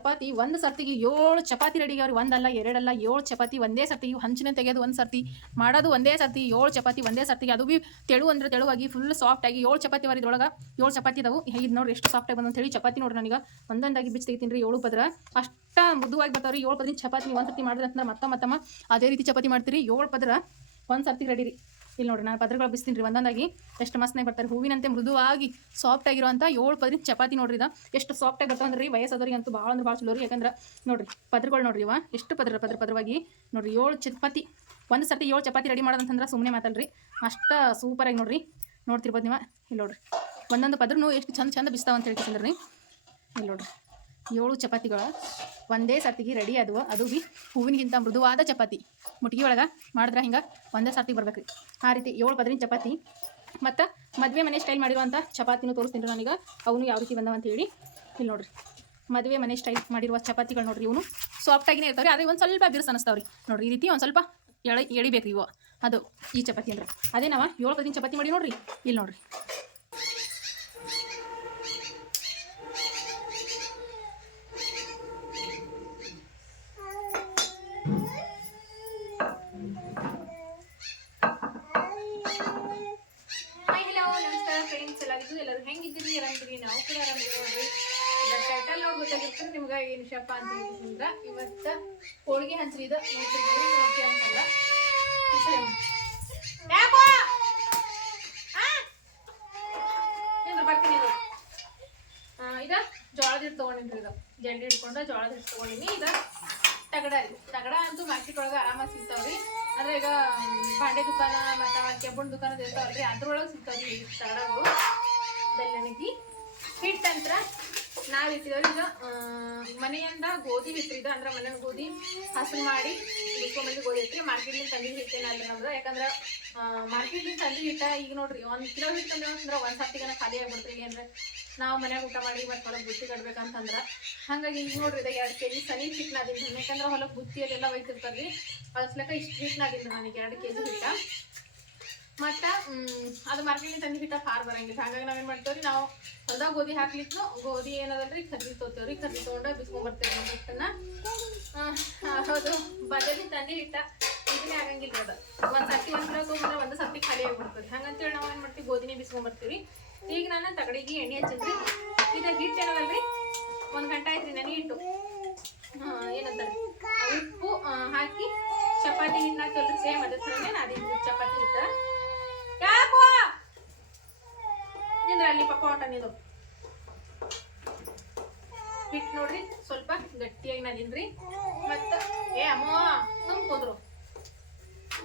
ಚಪಾತಿ ಒಂದು ಸರ್ತಿಗೆ 7 ಚಪಾತಿ ರೆಡಿ ಅವ್ರಿ. ಒಂದಲ್ಲ ಎರಡಲ್ಲ 7 ಚಪಾತಿ ಒಂದೇ ಸರ್ತಿಗೆ ಹಂಚಿನ ತೆಗೆದು ಒಂದು ಸರ್ತಿ ಮಾಡೋದು ಒಂದೇ ಸರ್ತಿ 7 ಚಪಾತಿ ಒಂದೇ ಸರ್ತಿಗೆ. ಅದು ಬಿ ತೆಳು ಅಂದ್ರೆ ತೆಳುವಾಗಿ ಫುಲ್ ಸಾಫ್ಟ್ ಆಗಿ 7 ಚಪಾತಿ ಅವರಿ. ಇದ್ರೊಳಗೆ 7 ಚಪಾತಿ ಇದಾವು. ಇದು ನೋಡ್ರಿ ಎಷ್ಟು ಸಾಫ್ಟ್ ಆಗಿ ಬಂದು ಅಂತ ಹೇಳಿ ಚಪಾತಿ ನೋಡ್ರಿ. ನನಗೆ ಒಂದೊಂದಾಗಿ ಬಿಚ್ಚಿ ತೆಗಿತೀನಿ ರೀ. 7 ಪದ್ರ ಅಷ್ಟ ಮೃದುವಾಗಿ ಬರ್ತಾವ್ರಿ. 7 ಪದ್ರಿನ ಚಪಾತಿ ಒಂದು ಸರ್ತಿ ಮಾಡಿದ್ರೆ ಅಂತ ಮತ್ತೊಮ್ಮೆ ಅದೇ ರೀತಿ ಚಪಾತಿ ಮಾಡ್ತೀರಿ. 7 ಪದ್ರ ಒಂದು ಸರ್ತಿ ರೆಡಿ ರೀ. ಇಲ್ಲಿ ನೋಡ್ರಿ ನಾನು ಪದ್ರಗಳು ಬಿಸ್ತೀನಿ ರೀ ಒಂದೊಂದಾಗಿ. ಎಷ್ಟು ಮಸ್ತಾಗಿ ಬರ್ತಾರೆ. ಹೂವಿನಂತೆ ಮೃದುವಾಗಿ ಸಾಫ್ಟ್ ಆಗಿರುವಂಥ 7 ಪದ್ರಿನ ಚಪಾತಿ ನೋಡ್ರಿ. ಇದು ಎಷ್ಟು ಸಾಫ್ಟ್ ಆಗಿ ಬರ್ತಾವೆ ಅಂದ್ರೆ ರೀ ವಯಸ್ಸಾದವ್ರಿಗೆ ಅಂತೂ ಭಾಳ ಅಂದ್ರೆ ಭಾಳ ಚಲೋ ರೀ. ಯಾಕಂದ್ರೆ ನೋಡ್ರಿ ಪದ್ರಗಳು ನೋಡ್ರಿ ಇವ ಎಷ್ಟು ಪದ್ರವಾಗಿ ನೋಡ್ರಿ. 7 ಚಪಾತಿ ಒಂದು ಸರ್ತಿ 7 ಚಪಾತಿ ರೆಡಿ ಮಾಡೋದಂತಂದ್ರೆ ಸುಮ್ಮನೆ ಮಾತಲ್ರಿ. ಅಷ್ಟು ಸೂಪರಾಗಿ ನೋಡ್ರಿ. ನೋಡ್ತಿರ್ಬೋದು ನೀವು. ಇಲ್ಲಿ ನೋಡ್ರಿ ಒಂದೊಂದು ಪದ್ರನು ಎಷ್ಟು ಚಂದ ಬಿಸ್ತಾವ ಅಂತ ಹೇಳ್ತಿದ್ರೆ ರೀ. ಇಲ್ಲಿ ನೋಡ್ರಿ 7 ಚಪಾತಿಗಳು ಒಂದೇ ಸರ್ತಿಗೆ ರೆಡಿ ಆದವು. ಅದು ಬಿ ಹೂವಿನಗಿಂತ ಮೃದುವಾದ ಚಪಾತಿ. ಮುಟ್ಗಿ ಒಳಗೆ ಮಾಡಿದ್ರೆ ಹಿಂಗೆ ಒಂದೇ ಸರ್ತಿಗೆ ಬರ್ಬೇಕು ರೀ. ಆ ರೀತಿ 7 ಪದ್ರಿನ ಚಪಾತಿ. ಮತ್ತು ಮದುವೆ ಮನೆ ಸ್ಟೈಲ್ ಮಾಡಿರುವಂಥ ಚಪಾತಿನೂ ತೋರಿಸ್ತೀನಿ ರೀ ನಾನೀಗ. ಅವನು ಯಾವ ರೀತಿ ಬಂದವ ಅಂತ ಹೇಳಿ. ಇಲ್ಲಿ ನೋಡ್ರಿ ಮದುವೆ ಮನೆ ಸ್ಟೈಲ್ ಮಾಡಿರುವ ಚಪಾತಿಗಳು ನೋಡ್ರಿ. ಇವನು ಸಾಫ್ಟಾಗಿನೇ ಇರ್ತಾವೆ. ಅದೇ ಒಂದು ಸ್ವಲ್ಪ ಬಿರ್ಸ್ ಅನ್ನಿಸ್ತಾವ್ರಿ ನೋಡ್ರಿ. ಈ ರೀತಿ ಒಂದು ಸ್ವಲ್ಪ ಎಳಿಬೇಕು ಇವು. ಅದು ಈ ಚಪಾತಿ ಅಂದ್ರೆ ಅದೇ ನಾವು 7 ಪದ್ರಿನ ಚಪಾತಿ ಮಾಡಿ ನೋಡ್ರಿ. ಇಲ್ಲಿ ನೋಡ್ರಿ ಎಲ್ಲರೂ ಹೆಂಗಿದ್ದೀರಿ? ಆರಾಮಿದ್ದೀರಿ? ನಾವು ಕೂಡ ಆರಾಮಿದ್ದೀವಿ ನೋಡ್ರಿ. ಈಗ ಟೈಟಲ್ ನೋಡಿ ಗೊತ್ತಾಗಿರ್ತಾರೆ ನಿಮ್ಗೆ ಏನು ವಿಷಯಪ್ಪ ಅಂತ ಹೇಳಿದ್ರೆ ಇವತ್ತು ಹೋಳಿಗೆ ಹಂಚ್ರಿ. ಇದು ನೋಡ್ತಿರ್ಬೋದು ನೋಡ್ತಿ ಅಂತಲ್ಲ ಬರ್ತೀನಿ. ಇದು ಜೋಳದ ಹಿಟ್ಟು ತೊಗೊಂಡಿನ್ರಿ. ಇದು ಜಲ್ದಿ ಹಿಡ್ಕೊಂಡು ಜೋಳದ ಹಿಟ್ಟು ತೊಗೊಂಡಿನಿ. ಇದು ತಗಡ ಅಂತೂ ಮಾರ್ಕೆಟ್ ಒಳಗೆ ಆರಾಮಾಗಿ ಸಿಗ್ತಾವ್ರಿ. ಅಂದ್ರೆ ಈಗ ಬಾಂಡೆ ದುಕಾನ ಮತ್ತು ಕೆಬ್ಬಣ ದುಕಾನದ ಇರ್ತಾವಲ್ರಿ ಅದ್ರೊಳಗೆ ಸಿಗ್ತಾವ್ರಿ ಈ ತಗಡಗಳು. ಬೆಲ್ಲಣಿಗಿ ಹಿಟ್ಟಂತ್ರ ನಾವು ಇಟ್ಟಿದ್ದೀವಿ. ಈಗ ಮನೆಯಿಂದ ಗೋಧಿ ಹಿಟ್ಟಿದ ಅಂದ್ರೆ ಮನೆಯ ಗೋಧಿ ಹಸರು ಮಾಡಿ ಬಿಸ್ಕೊಂಡ್ಬಂದು ಗೋಧಿ ಹಿಟ್ಟು ಮಾರ್ಕೆಟ್ಲಿಂದ ತಂದಿದ್ದು ಹಿಟ್ಟೇನಲ್ಲ ನಮ್ದು. ಯಾಕಂದ್ರೆ ಮಾರ್ಕೆಟ್ಲಿಂದ ತಂದಿದ್ದು ಹಿಟ್ಟ ಈಗ ನೋಡ್ರಿ 1 ಕಿಲೋ ಹಿಟ್ಟು ತಂದ್ರೆ ಒಂದು ಸರ್ತಿಗನ ಖಾಲಿ ಆಗ್ಬಿಡ್ತೀವಿ. ಈಗ ಅಂದ್ರೆ ನಾವು ಮನ್ಯಾಗ ಊಟ ಮಾಡಿ ಮತ್ತು ಹೊರಗೆ ಬುತ್ತಿ ಕಟ್ಬೇಕಂತಂದ್ರೆ ಹಾಗಾಗಿ ಈಗ ನೋಡ್ರಿ ಇದು 2 kg ಸನಿ ಹಿಟ್ಟನಾದಿಲ್ಲ. ಯಾಕಂದ್ರೆ ಹೊಲಕ್ಕೆ ಬುತ್ತಿ ಅದೆಲ್ಲ ಒಯ್ತಿರ್ತಾರ್ರಿ. ಅದ್ಸ್ಲಕ್ಕ ಇಷ್ಟು ಹಿಟ್ಟನಾದಿಲ್ಲ ನನಗೆ 2 kg ಹಿಟ್ಟ. ಮತ್ತು ಅದು ಮಾರ್ಕೆಟ್ಲಿಂದ ತಂದು ಹಿಟ್ಟ ಫಾರ್ ಬರಂಗಿಲ್ಲ. ಹಾಗಾಗಿ ನಾವೇನು ಮಾಡ್ತೇವ್ರಿ, ನಾವು ಹೊಲ್ದಾಗ ಗೋಧಿ ಹಾಕ್ಲಿಕ್ಕೆ ಗೋಧಿ ಏನದಲ್ರಿ ಖರ್ದಿ ತೊಗೋತೇವ್ರಿ. ಖರ್ದಿ ತೊಗೊಂಡು ಬಿಸ್ಕೊಂಡ್ಬರ್ತೇವೆ ನಮ್ಮ ಹಿಟ್ಟನ್ನ. ಅದು ಬದಲಿ ತಂದು ಹಿಟ್ಟ ಇದನ್ನೇ ಆಗಂಗಿಲ್ಲ. ಅದು ಒಂದು ಸರ್ತಿ 1 ಕಿಲೋ ತೊಗೊಂಡ್ರೆ ಒಂದು ಸರ್ತಿ ಖಾಲಿ ಆಗ್ಬಿಡ್ತದೆ. ಹಂಗಂತೇಳಿ ನಾವು ಏನು ಮಾಡ್ತೀವಿ ಗೋಧಿನೇ ಬಿಸ್ಕೊಂಡ್ಬರ್ತೀವಿ. ಈಗ ನಾನು ತಗಡಿಗೆ ಎಣ್ಣೆ ಹಚ್ಚಿದ್ರಿ. ಇದು ಹಿಟ್ಟು ಏನದಲ್ರಿ 1 ಗಂಟೆ ಆಯ್ತು ರೀ ನನಗೆ ಹಿಟ್ಟು. ಏನಂತಾರೆ ಉಪ್ಪು ಹಾಕಿ ಚಪಾತಿ ಹಿಟ್ಟು ಹಾಕಲ್ರಿ ಸೇಮ್ ಅದೇ ಥರನೇ ನಾದಿದ್ದು ಚಪಾತಿ ಹಿಟ್ಟು. ಯಾಕೋ ನಿಂದ್ರೆ ಅಲ್ಲಿ ಪಪ್ಪ ಹೊಂಟನಿದು ಹಿಟ್ಟು ನೋಡ್ರಿ ಸ್ವಲ್ಪ ಗಟ್ಟಿಯಾಗಿ ನಾದಿನ್ರಿ. ಮತ್ತು ಅಮ್ಮ ತುಂಬ್ಕೊಂಡ್ರು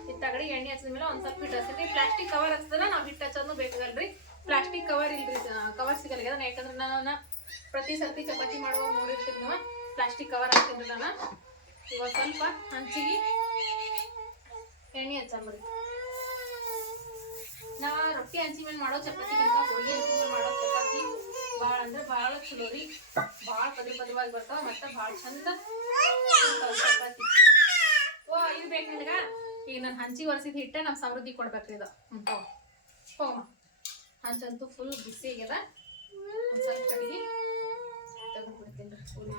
ಇದು ತಗಡಿ ಎಣ್ಣೆ ಹಚ್ಚಿದ್ಮೇಲೆ ಒಂದು ಸ್ವಲ್ಪ ಹಿಟ್ಟು ಹಚ್ಚಿದ್ರಿ. ಪ್ಲಾಸ್ಟಿಕ್ ಕವರ್ ಹಚ್ಚಿದ್ರೆ ನಾವು ಹಿಟ್ಟು ಹಚ್ಚೋದು ಬೇಕಾಗಲ್ರಿ. ಪ್ಲಾಸ್ಟಿಕ್ ಕವರ್ ಇಲ್ರಿ, ಕವರ್ ಸಿಗಲ್ಲ. ಅದನ್ನ ಯಾಕಂದ್ರೆ ನಾನು ಪ್ರತಿ ಸರ್ತಿ ಚಪಾತಿ ಮಾಡುವಾಗ ನೋಡಿರ್ತೀನಿ ನಾವು ಪ್ಲಾಸ್ಟಿಕ್ ಕವರ್ ಹಾಕ್ತಿದ್ರಿ. ನಾನು ಇವಾಗ ಸ್ವಲ್ಪ ಹಂಚಿಗೆ ಎಣ್ಣೆ ಹಚ್ಚಂಬ್ರಿ. ನಾ ರೊಟ್ಟಿ ಹಂಚಿ ಮೇಲೆ ಮಾಡೋ ಚಪಾತಿಗಿಂತ ಹೋಳಿಗೆ ಹಂಚಿ ಮೇಲೆ ಮಾಡೋ ಚಪಾತಿ ಭಾಳ ಅಂದ್ರೆ ಭಾಳ ಚಲೋ ರೀ. ಭಾಳ ಪದ್ರವಾಗಿ ಬರ್ತಾವ ಮತ್ತು ಭಾಳ ಚಂದ ಚಪಾತಿ. ಇದು ಬೇಕು ನಿನಗೆ. ಈಗ ನಾನು ಹಂಚಿ ಒರೆಸಿದ ಹಿಟ್ಟೆ ನಮ್ಮ ಸಮೃದ್ಧಿ ಕೊಡ್ಬೇಕ್ರಿ. ಇದು ಹೋಗಮ್ಮ ಹಂಚಂತೂ ಫುಲ್ ಬಿಸಿ ಆಗ್ಯದ. ಒಂದು ಸ್ವಲ್ಪ ಕಡೆಗೆ ತೆಗೆದು ಬಿಡ್ತೀನಿ ರೀ ಫುಲ್.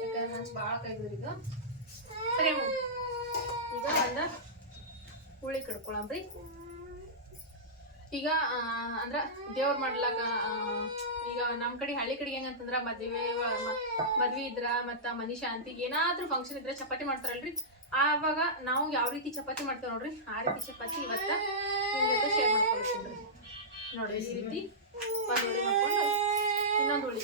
ಯಾಕಂದ್ರೆ ಹಂಚು ಭಾಳ ಕೈದ್ರಿ ಇದು. ಸರಿ ಅಮ್ಮ ಈಗ ಒಂದು ಹುಳಿ ಕಡ್ಕೊಳಮ್ರಿ. ಈಗ ಅಂದ್ರೆ ದೇವ್ರು ಮಾಡ್ಲಾಕ ಈಗ ನಮ್ಮ ಕಡೆ ಹಳ್ಳಿ ಕಡೆಗೆ ಹೆಂಗಂತಂದ್ರೆ ಮದ್ವೆ ಇದ್ರ ಮತ್ತು ಮನಿ ಶಾಂತಿಗೆ ಏನಾದ್ರೂ ಫಂಕ್ಷನ್ ಇದ್ರೆ ಚಪಾತಿ ಮಾಡ್ತಾರಲ್ರಿ. ಆವಾಗ ನಾವು ಯಾವ ರೀತಿ ಚಪಾತಿ ಮಾಡ್ತೇವೆ ನೋಡ್ರಿ ಆ ರೀತಿ ಚಪಾತಿ ಇವತ್ತು ನಿಮ್ಮ ಜೊತೆ ಶೇರ್ ಮಾಡ್ಕೊಳ್ತೀನಿ ರೀ. ನೋಡ್ರಿ ಈ ರೀತಿ ಒಂದು ಹುಳಿ ಮಾಡ್ಕೊಂಡು ಇನ್ನೊಂದು ಹುಳಿ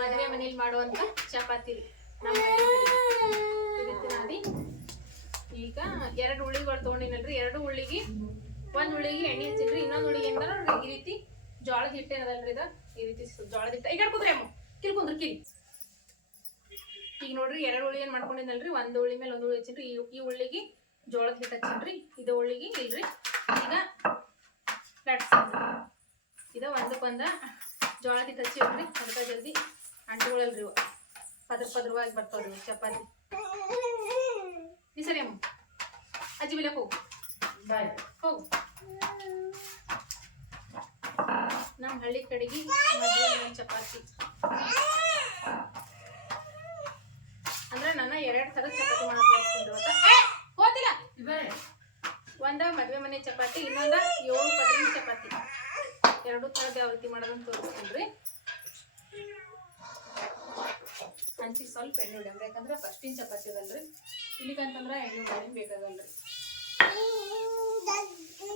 ಮದುವೆ ಮನೇಲಿ ಮಾಡುವಂಥ ಚಪಾತಿ ರೀ ನಮ್ಮ ಈ ರೀತಿ ನಾದಿ. ಈಗ 2 ಹುಳಿಗಳು ತೊಗೊಂಡಿನಲ್ರಿ. 2 ಹುಳಿಗೆ 1 ಹುಳಿಗೆ ಎಣ್ಣೆ ಹಚ್ಚಿನ್ರಿ. ಇನ್ನೊಂದು ಹುಳಿಗೆ ಅಂದ್ರೆ ನೋಡ್ರಿ ಈ ರೀತಿ ಜೋಳದ ಹಿಟ್ಟು ಏನದಲ್ರಿ ಇದು ಈ ರೀತಿ ಜೋಳದ ಹಿಟ್ಟು. ಈಗ ಕುಂದ್ರಿ ಅಮ್ಮ ಕಿಲ್ಕುಂದ್ರಿ ಕಿರಿ. ಈಗ ನೋಡ್ರಿ 2 ಹುಳಿ ಏನು ಮಾಡ್ಕೊಂಡಿನಲ್ರಿ. 1 ಹುಳಿ ಮೇಲೆ 1 ಹುಳಿ ಹಚ್ಚಿನ್ರಿ. ಈ ಹುಳಿಗೆ ಜೋಳದ ಹಿಟ್ಟು ಹಚ್ಚಿನ್ರಿ. ಇದು ಹುಳಿಗೆ ಇಲ್ರಿ. ಈಗ ಇದು ಒಂದಕ್ಕೊಂದು ಜೋಳದ ಹಿಟ್ಟು ಹಚ್ಚಿವ್ರಿ. ಅದಕ್ಕೆ ಜಲ್ದಿ ಅಂಟುಗಳಲ್ರಿ ಇವು ಪದ್ರವಾಗಿ ಬರ್ತಾವ್ರಿ ಚಪಾತಿ. ಸರಿ ಅಮ್ಮ ಅಜ್ಜಿ ಬಿಲಕ್ಕೆ ಹೋಗು ಹೋಗು. ನಮ್ಮ ಹಳ್ಳಿ ಕಡೆಗೆ ಮದುವೆ ಮನೆ ಚಪಾತಿ ಅಂದ್ರೆ ನನ್ನ 2 ಥರದ ಚಪಾತಿ ಮಾಡಕ್ ಹೋದಿಲ್ಲ. ಒಂದ ಮದುವೆ ಮನೆ ಚಪಾತಿ, ಇನ್ನೊಂದ 7 ಪದರಿನ ಚಪಾತಿ. 2 ಥರದ ಯಾವ ರೀತಿ ಮಾಡೋದಂತ ತೋರಿಸ್ತೀನಿ. ಹಂಚಿಗೆ ಸ್ವಲ್ಪ ಎಣ್ಣೆ ಹೊಡ್ಯಾಮ್ರಿ, ಯಾಕಂದ್ರೆ ಫಸ್ಟಿನ ಚಪಾತಿ ಅದಲ್ರಿ, ಇಲ್ಲಿಗಂತಂದ್ರೆ ಎಣ್ಣೆ ಹೊಡ್ಯಾಕ ಬೇಕಾಗಲ್ರಿ.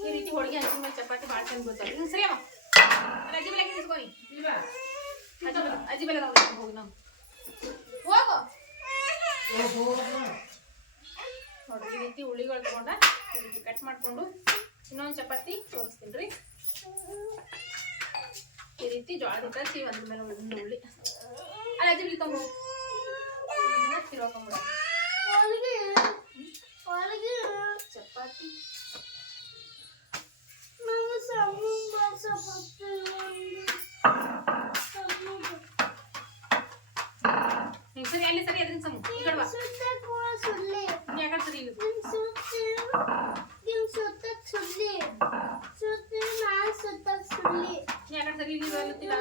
ಈ ರೀತಿ ಹೋಳಿಗೆ ಹಂಚಿನ ಮೇಲೆ ಚಪಾತಿ ಮಾಡ್ಕೊಂಡು ಗೊತ್ತಲ್ಲ. ಹಿಂಗೆ ಸರಿ ಅಮ್ಮ ಅಜ್ಜಿ ಬೆಲೆ ನಿಸ್ಕೊನಿ ಅಜ್ಜಿ ಬೆಲೆ ಹೋಗಿ ನಾವು ಹೋಗು ನೋಡ್ರಿ. ಈ ರೀತಿ ಉಳ್ಳಿಗಳು ತಗೊಂಡ ಈ ರೀತಿ ಕಟ್ ಮಾಡ್ಕೊಂಡು ಇನ್ನೊಂದು ಚಪಾತಿ ತೋರಿಸ್ತೀನಿ ರೀ. ಈ ರೀತಿ ಜೋಳದ ಕಳಿಸಿ ಒಂದ್ರ ಮೇಲೆ ಒಂದು ಉಳ್ಳಿ ಅಲ್ಲ ಅಜ್ಜಿ ಬೆಲೆ ತಗೊಂಡು ತಿರ್ಕೊಂಬಿಡ ಚಪಾತಿ ಸರಿ ಅಲ್ಲಿ ಸರಿ ಅದನ್ನ ಸಮು ಈ ಕಡೆ ಬಾ ನೀ ಯಾಕಡೆ ಸರಿ ಇಲ್ಲಿ ನೀ ಯಾಕಡೆ ಸರಿ ಇಲ್ಲಿ ಬರುತ್ತಿಲ್ಲ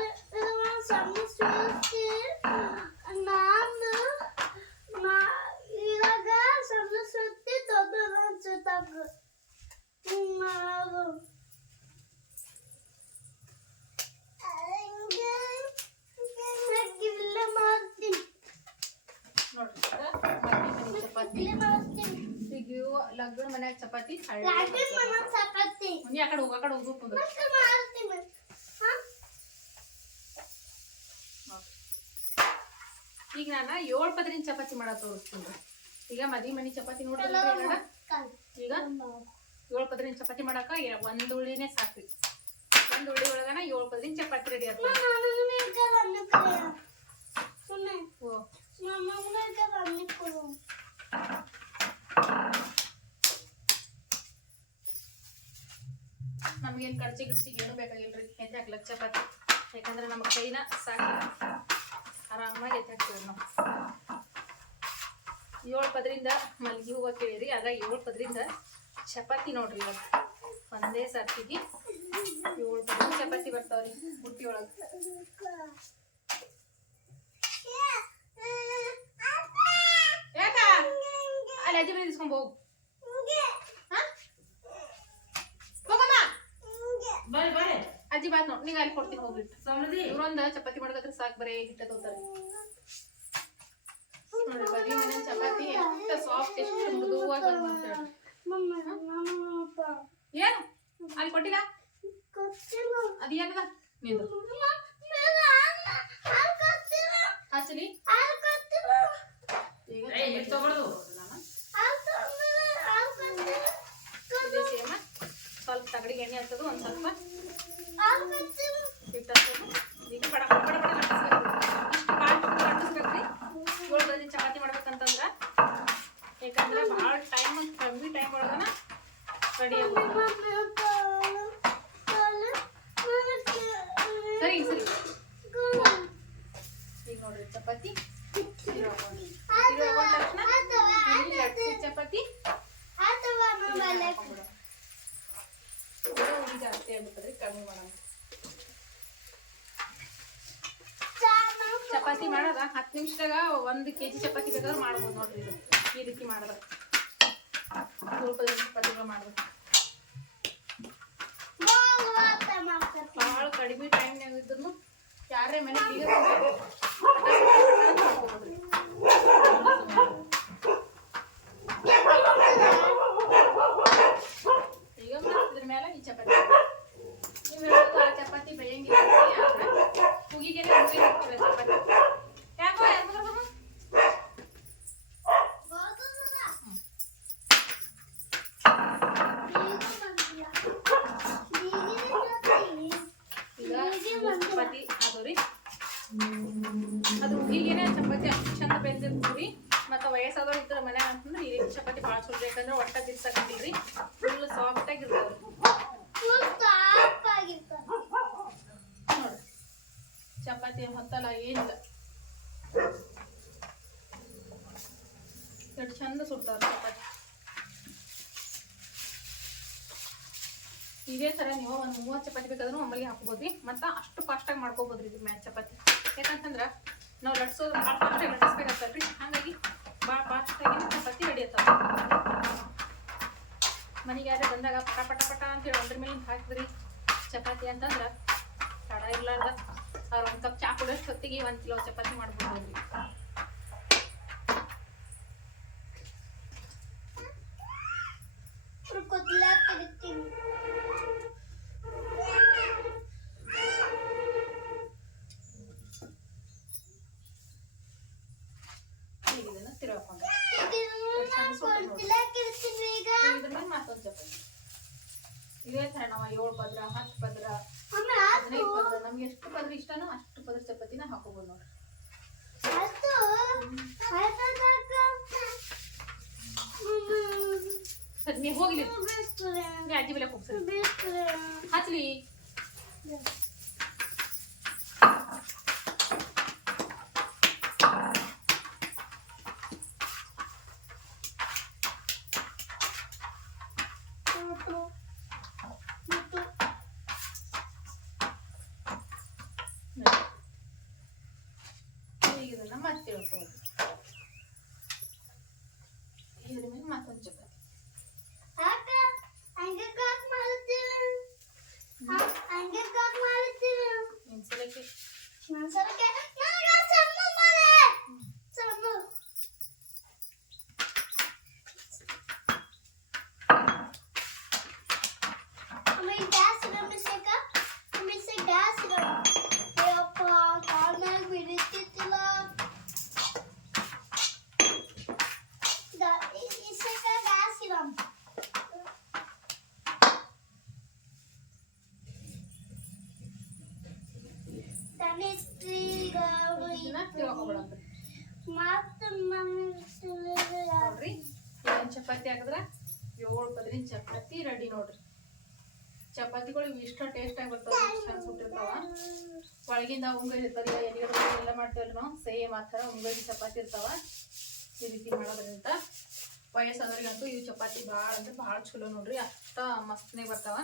ಲಗ್ನ ಮನ್ಯಾಗ ಚಪಾತಿ ನೀ ಆಕಡೆ ಹೋಗ್ಬೇಕು ಈಗ ನಾನು 7 ಪದರಿನ ಚಪಾತಿ ಮಾಡಕ್ ತೋರಿಸ್ತೀನಿ. ಈಗ ಮದ್ವಿ ಮನಿ ಚಪಾತಿ ನೋಡ್ರಿ, ಈಗ 7 ಪದರಿನ ಚಪಾತಿ ಮಾಡಾಕ 1 ಉಳ್ಳಿನೇ ಸಾಕ್ರಿ. 1 ಉಳ್ಳಿ ಒಳಗನ 7 ಪದರಿನ ಚಪಾತಿ ರೆಡಿ ಆಗ್ತದೆ. ನಮ್ಗೇನು ಕಡ್ಚಿ ಗಿಡ್ಸಿಗೆ ಏನು ಬೇಕಾಗಿಲ್ರಿ ಎತ್ತಿ ಹಾಕ್ಲಕ್ ಚಪಾತಿ, ಯಾಕಂದ್ರೆ ನಮ್ಮ ಕೈನ ಸಾಕು ಆರಾಮಾಗಿ ಎತ್ತಿ ಹಾಕ್ತೀವಿ ನಾವು. 7 ಪದರಿಂದ ಮಲ್ಗಿ ಹೂವು ಕೇಳಿರಿ, ಆಗ 7 ಪದರಿಂದ ಚಪಾತಿ ನೋಡ್ರಿ. ಇವತ್ತು ಒಂದೇ ಸರ್ತಿಗೆ 7 ಪದರಿನ ಚಪಾತಿ ಬರ್ತಾವ್ರಿ ಬುಟ್ಟಿ ಒಳಗೆ. ಯಾಕ ಅಲ್ಲಿ ಅಜ್ಜಿ ಮೇಲೆ ಇಸ್ಕೊಂಡ್ ಹೋಗು ಅಜ್ಜಿ ಬಾತ್ ನೋಡ್, ನಿಂಗೆ ಅಲ್ಲಿ ಕೊಡ್ತೀನಿ ಹೋಗ್ಬಿಟ್ಟು. ಇವ್ರೊಂದ ಚಪಾತಿ ಮಾಡೋದಾದ್ರೆ ಸಾಕು, ಬರೇ ಹಿಟ್ಟ ತಗೋತಾರೆ ನೋಡಿ. ಬರೀ ಮನೆ ಚಪಾತಿ ಎಷ್ಟು ಸಾಫ್ಟ್, ಎಷ್ಟು ಮೃದುವಾಗಿ ಬಂದ. ಏನು ಅಲ್ಲಿ ಕೊಟ್ಟಿಲ್ಲ ಅದು ಏನದ ನೀನು ಹಚ್ಚಲಿ ಈಗ ತಗೊಳ್ದು ಸೇಮ ಸ್ವಲ್ಪ ತಗಡಿಗೆ ಎಣ್ಣೆ ಹಚ್ಚೋದು, ಒಂದು ಸ್ವಲ್ಪ ಹಿಟ್ಟು ಹಚ್ಚೋದು. ಈಗ ಬಡ ಬಡ ಬಡ ಲಟ್ಟಿಸ್ಬೇಕ್ರಿ 7 ಪದರಿನ ಚಪಾತಿ ಮಾಡ್ಬೇಕಂತಂದ್ರ, ಯಾಕಂದ್ರೆ ಭಾಳ ಟೈಮ್ ಕಮ್ಮಿ ಟೈಮ್ ಒಳಗನ ರೆಡಿ ಆಗುತ್ತೆ. ಸರಿ ಸರಿ ಈಗ ನೋಡ್ರಿ ಚಪಾತಿ ಚಪಾತಿ ಜಾಸ್ತಿ ಆಗ್ಬಿಟ್ಟದ್ರಿ, ಕಮ್ಮಿ ಮಾಡೋಣ. ಚಪಾತಿ ಮಾಡೋದ 10 ನಿಮಿಷದಾಗ 1 kg ಚಪಾತಿ ಬೇಕಾದ್ರೆ ಮಾಡ್ಬೋದು ನೋಡ್ರಿ. ಇದು ಈ ರೀತಿ ಮಾಡಿದ್ರೆ 7 ಪದರಿನ ಚಪಾತಿಗಳು ಮಾಡ್ಬೋದು. ಭಾಳ ಕಡಿಮೆ ಟೈಮ್ನಾಗ ಇದ್ರು ಯಾರೇ ಮನೆ ಈಗ ಇದ್ರ ಮೇಲೆ ಈ ಚಪಾತಿ ನೀವು ಹೇಳೋದು ಆ ಚಪಾತಿ ಬೇಯಂಗಿಲ್ಲ, ಹುಗಿಗೆನೆ ಹುಗಿ ಹಾಕ್ತೀರ ಚಪಾತಿ. ಯಾಕೋ ಈಗ ಚಪಾತಿ ಅದವ್ರಿ, ಅದು ಹುಗಿಗೆನೆ ಚಪಾತಿ ಅಷ್ಟು ಚಂದ ಬೆಂದಿರ್ತೀವಿ. ಮತ್ತು ವಯಸ್ಸಾದವ್ರು ಇದ್ರ ಮನ್ಯಾಗ ಅಂತಂದ್ರೆ ಈ ರೀತಿ ಚಪಾತಿ ಭಾಳ ಚಲೋ, ಯಾಕಂದ್ರೆ ಒಟ್ಟ ಬಿರ್ಸಾಕಂಗಿಲ್ರಿ, ಫುಲ್ ಸಾಫ್ಟ್ ಆಗಿರ್ತಾವ್ರಿ ನೋಡ್ರಿ. ಚಪಾತಿ ಹೊತ್ತಲ್ಲ ಏನಿಲ್ಲ, ಎಷ್ಟು ಚಂದ ಸುಡ್ತಾವ್ರಿ ಚಪಾತಿ. ಇದೇ ಥರ ನೀವು ಒಂದು 30 ಚಪಾತಿ ಬೇಕಾದ್ರೂ ಒಮ್ಮಲಿಗೆ ಹಾಕೋಬೋದ್ರಿ. ಮತ್ತು ಅಷ್ಟು ಫಾಸ್ಟಾಗಿ ಮಾಡ್ಕೋಬೋದ್ರಿ ಇದು ಮ್ಯಾಚ್ ಚಪಾತಿ. ಯಾಕಂತಂದ್ರೆ ನಾವು ಲಟ್ಸೋದು ಭಾಳ ಫಾಸ್ಟಾಗಿ ಲಟ್ಟಿಸ್ಬೇಕಾಗ್ತಲ್ರಿ. ಹಾಗಾಗಿ ಭಾಳ ಫಾಸ್ಟಾಗಿ ಚಪಾತಿ ರೆಡಿ ಆಗ್ತಾವೆ. ಮನೆಗೆ ಯಾರೇ ಬಂದಾಗ ಪಟ ಪಟ ಪಟ ಅಂತೇಳಿ ಒಂದ್ರ ಮೇಲೆ ಹಾಕಿದ್ರಿ ಚಪಾತಿ ಅಂತಂದ್ರೆ ತಡ ಇರ್ಲಾರ್ದ ಅವ್ರು 1 ಕಪ್ ಚಾ ಕುಡಿಯೋಷ್ಟು ಹೊತ್ತಿಗೆ 1 ಕಿಲೋ ಚಪಾತಿ ಮಾಡ್ಬೋದ್ರಿ. ಇದನ್ನ ತಿರ್ಗಾಕೊಂಡು ಮತ್ತೊಂದು ಚಪಾತಿ ಇದೇ ಥರ ನಾವು 7 ಪದ್ರ 10 ಪದ್ರ 15 ಪದ್ರ ನಮ್ಗೆ ಎಷ್ಟು ಪದ್ರ ಇಷ್ಟನೋ ಅಷ್ಟು ಪದ್ರ ಚಪಾತಿನ ಹಾಕೋಬಹುದು ನೋಡ್ರಿ. ಸರಿ ನೀವು ಹೋಗ್ಲಿ ಅಜ್ಜಿ ಬೆಲೆ ಹೋಗ್ಸರಿ ಹಚ್ಲಿ. ಇದನ್ನ ಮತ್ತೆ ಇಳ್ಕೋದು. ಇದ್ರ ಮೇಲೆ ಮತ್ತೊಂದು ಚಪಾತಿ ನೋಡ್ರಿ. ಒಂದು ಚಪಾತಿ ಹಾಕಿದ್ರೆ 7 ಪದರಿನ ಚಪಾತಿ ರೆಡಿ ನೋಡ್ರಿ. ಚಪಾತಿಗಳು ಇಷ್ಟ ಟೇಸ್ಟ್ ಆಗಿ ಬರ್ತಾವ, ಇಷ್ಟ ಸುಟ್ಟಿರ್ತಾವ. ಒಳಗಿಂದ ಉಂಗೈ ಇರ್ತದೆ, ಎಲ್ಲ ಮಾಡ್ತೇವಲ್ಲ ನಾವು ಸೇಮ್ ಆ ಥರ ಉಂಗೈ ಚಪಾತಿ ಇರ್ತಾವ. ಈ ರೀತಿ ಮಾಡೋದ್ರಿಂದ ವಯಸ್ಸಾದವ್ರಿಗಂತೂ ಇವು ಚಪಾತಿ ಭಾಳ ಅಂದ್ರೆ ಭಾಳ ಚಲೋ ನೋಡ್ರಿ. ಅಷ್ಟ ಮಸ್ತನೇ ಬರ್ತಾವ.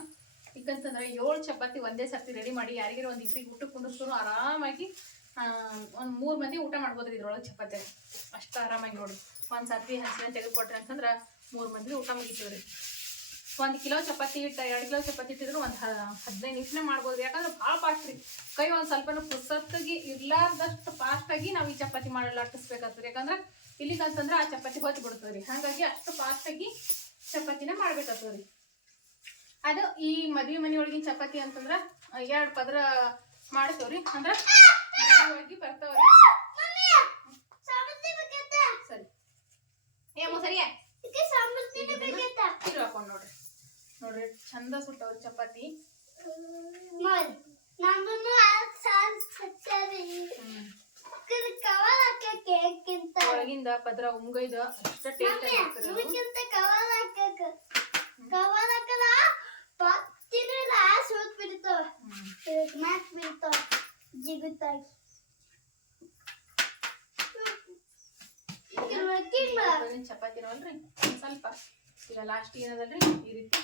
ಯಾಕಂತಂದ್ರೆ 7 ಚಪಾತಿ ಒಂದೇ ಸರ್ತಿ ರೆಡಿ ಮಾಡಿ ಯಾರಿಗಾರ ಒಂದು ಇಬ್ಬರಿಗೆ ಊಟಕ್ಕೆ ಕುಂಡಿಸ್ರು ಆರಾಮಾಗಿ ಒಂದು 3 ಮಂದಿ ಊಟ ಮಾಡ್ಬೋದ್ರಿ ಇದ್ರೊಳಗೆ ಚಪಾತಿ. ಅಷ್ಟು ಆರಾಮಾಗಿ ನೋಡಿ ಒಂದು ಸರ್ತಿ ಹಸಿನ ತೆಗೆದುಕೊಟ್ರಿ ಅಂತಂದ್ರೆ 3 ಮಂದಿ ಊಟ ಮುಗಿತೀವ್ರಿ. 1 ಕಿಲೋ ಚಪಾತಿ ಇಟ್ಟು 2 ಕಿಲೋ ಚಪಾತಿ ಇಟ್ಟಿದ್ರು ಒಂದು 15 ನಿಮಿಷನೇ ಮಾಡ್ಬೋದು. ಯಾಕಂದ್ರೆ ಭಾಳ ಫಾಸ್ಟ್ ರೀ. ಕೈ ಒಂದು ಸ್ವಲ್ಪ ಪುಸ್ತಗಿ ಇರ್ಲಾರ್ದಷ್ಟು ಫಾಸ್ಟಾಗಿ ನಾವು ಈ ಚಪಾತಿ ಲಟ್ಟಿಸ್ಬೇಕಾಗ್ತದೆ. ಯಾಕಂದ್ರೆ ಇಲ್ಲಿಗಂತಂದ್ರೆ ಆ ಚಪಾತಿ ಹೊತ್ತು ಬಿಡ್ತದೆ ರೀ. ಹಾಗಾಗಿ ಅಷ್ಟು ಫಾಸ್ಟಾಗಿ ಚಪಾತಿನ ಮಾಡ್ಬೇಕಾಗ್ತದೆ ರೀ. ಅದು ಈ ಮದುವೆ ಮನೆಯೊಳಗಿನ ಚಪಾತಿ ಅಂತಂದ್ರೆ 2 ಪದ್ರ ಮಾಡ್ತೇವ್ರಿ. ಅಂದ್ರೆ ಒಳಗಿ ಬರ್ತಾವ್ರಿ. ಸರಿ ಏಮೋ ಸರಿಯಾ ಹಾಕೊಂಡ್ ನೋಡ್ರಿ. ನೋಡ್ರಿ ಚಂದ ಸುಟ್ಟವ್ರಿ ಚಪಾತಿ. ಒಳಗಿಂದ ಪದ್ರ ಉಂಗೈದ ಅಷ್ಟ ಟೇಸ್ಟ್ ಚಪಾತಿ ಇರವಲ್ರಿ ಸ್ವಲ್ಪ ಈಗ ಲಾಸ್ಟ್ ಏನದಲ್ರಿ ಈ ರೀತಿ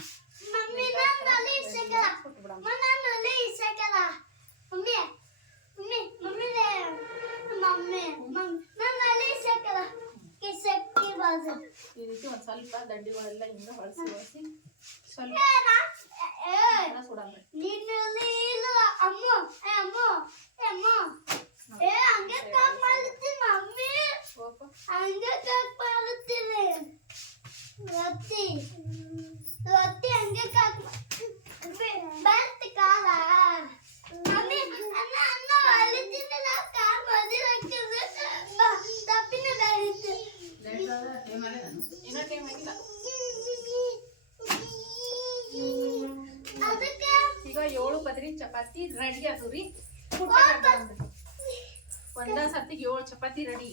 ಈ ರೀತಿ ಒಂದ್ ಸ್ವಲ್ಪ ದಂಡಿಗಳೆಲ್ಲ ಹಿಂಗ ಹೊಳಸಿ ಸ್ವಲ್ಪ ಸುಡಂಬ್ರಿ. ಈಗ 7 ಪದರಿ ಚಪಾತಿ ರೆಡಿ ಆದ್ರಿ. ಒಂದ ಸರ್ತಿಗೆ 7 ಚಪಾತಿ ರೆಡಿ.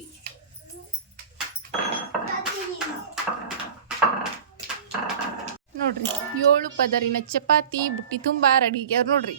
ನೋಡ್ರಿ 7 ಪದರಿನ ಚಪಾತಿ ಬುಟ್ಟಿ ತುಂಬಾ ರೆಡಿ ಆಗ್ಯಾರ ನೋಡ್ರಿ.